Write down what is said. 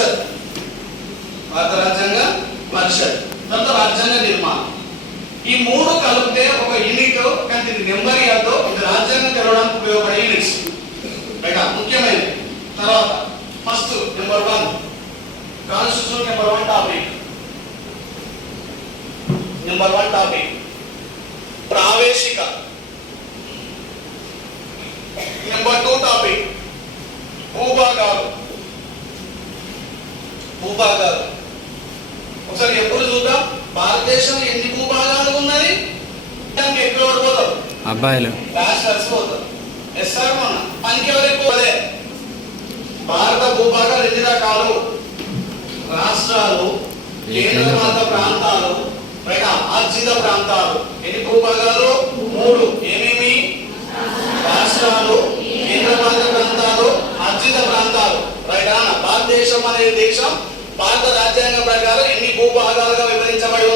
పరిషత్, భారత రాజ్యాంగ పరిషత్, తర్వాత రాజ్యాంగ నిర్మాణం. ఈ మూడు కలిపితే ఒక యూనిట్, కానీ దీనికి నెంబర్ ఇవ్వద్దు. ఇది రాజ్యాంగం తెలవడానికి ఉపయోగపడే యూనిట్స్ ముఖ్యమైనది. తర్వాత first number 1 constitution number 1 topic. Number 1 topic ప్రావేశిక. నెంబర్ 2 టాపిక్ భూభాగాలు. భూభాగాలు ఒకసారి ఎప్పుడు చూద్దాం. భారతదేశంలో ఎన్ని భూభాగాలు ఉన్నది? ఎక్కడ పోతాం? అబ్బాయిలు బ్యాచిలర్స్ పోతాం. ఎస్ఆర్ మన పనికి ఎవరెక్కువ? భారత భూభాగాలు ఎన్ని రకాలు? రాష్ట్రాలు, కేంద్రపాలిత ప్రాంతాలు, ఆర్జిత ప్రాంతాలు. ఎన్ని భూభాగాలు? 3. ఏమేమి? రాష్ట్రాలు, కేంద్రపాలిత ప్రాంతాలు, ఆర్జిత ప్రాంతాలు. రైట్ అన్న. భారతదేశం అనే దేశం భారత రాజ్యాంగం ప్రకారం ఎన్ని భూభాగాలుగా విభజించబడి